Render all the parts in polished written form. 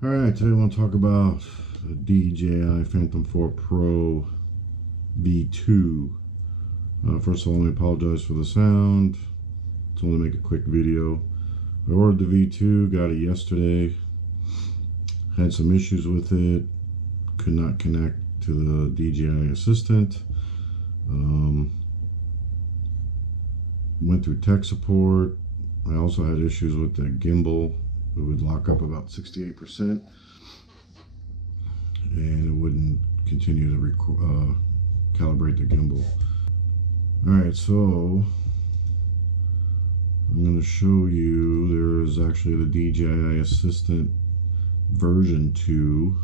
Alright, today I want to talk about the DJI Phantom 4 Pro V2. First of all, let me apologize for the sound. It's only to make a quick video. I ordered the V2, got it yesterday. Had some issues with it. Could not connect to the DJI Assistant. Went through tech support. I also had issues with the gimbal. It would lock up about 68% and it wouldn't continue to calibrate the gimbal. Alright, so I'm going to show you there's actually the DJI Assistant version 2.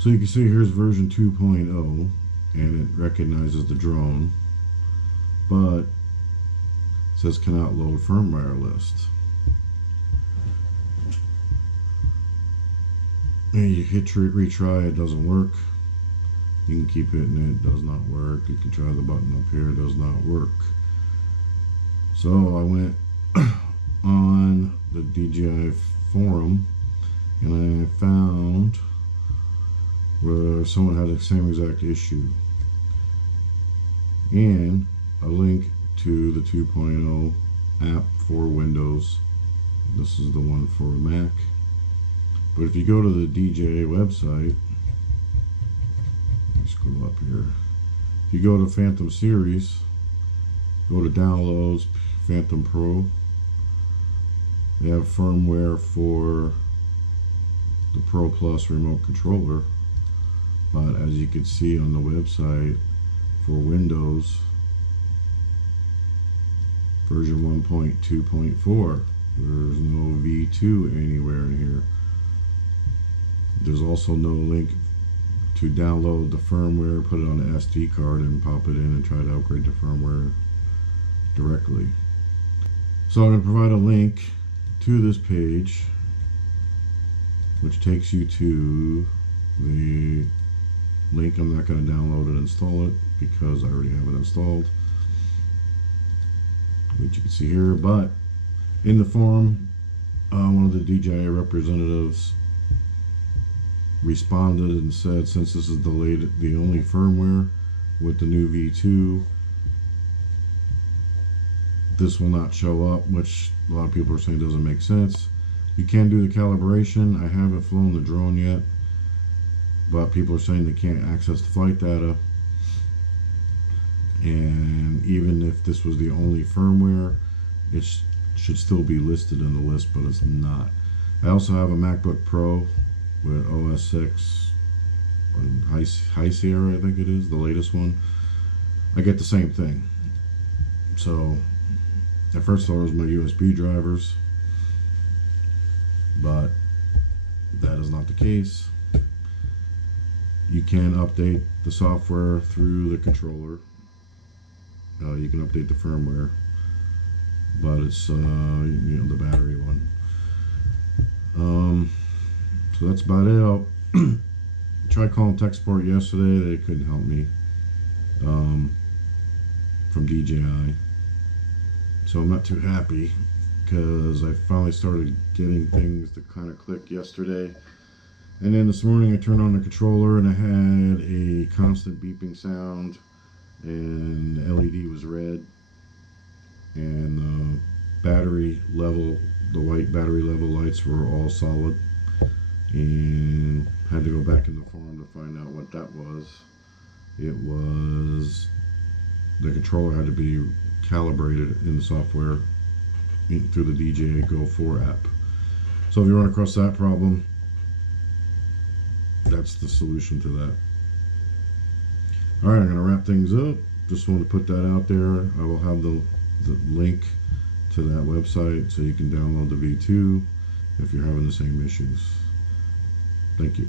So you can see here's version 2.0 and it recognizes the drone, but it says cannot load firmware list. And you hit retry, it doesn't work. You can keep hitting it, does not work. You can try the button up here, it does not work. So I went on the DJI forum and I found where someone had the same exact issue and a link to the 2.0 app for Windows. This is the one for Mac. But if you go to the DJI website, let me scroll up here. If you go to Phantom series, go to downloads, Phantom Pro. They have firmware for the Pro Plus remote controller. But as you can see on the website, for Windows, version 1.2.4, there's no V2 anywhere in here. There's also no link to download the firmware, put it on the SD card and pop it in and try to upgrade the firmware directly. So I'm going to provide a link to this page which takes you to the link. I'm not going to download and install it because I already have it installed, which you can see here. But in the forum, one of the DJI representatives responded and said, since this is the only firmware with the new V2, this will not show up, which a lot of people are saying doesn't make sense. You can do the calibration. I haven't flown the drone yet, but people are saying they can't access the flight data. And even if this was the only firmware, it should still be listed in the list, but it's not. I also have a MacBook Pro with OS 6 and High Sierra, I think it is, the latest one. I get the same thing. So at first I thought it was my USB drivers, but that is not the case. You can update the software through the controller. You can update the firmware, but it's the battery one. So that's about it. I tried calling tech support yesterday. They couldn't help me from DJI. So I'm not too happy because I finally started getting things to kind of click yesterday. And then this morning I turned on the controller and I had a constant beeping sound and the LED was red and the battery level, the white battery level lights were all solid, and had to go back in the forum to find out what that was. It was the controller had to be calibrated in the software through the DJI Go 4 app. So if you run across that problem, that's the solution to that. Alright, I'm going to wrap things up. Just wanted to put that out there. I will have the link to that website so you can download the V2 if you're having the same issues. Thank you.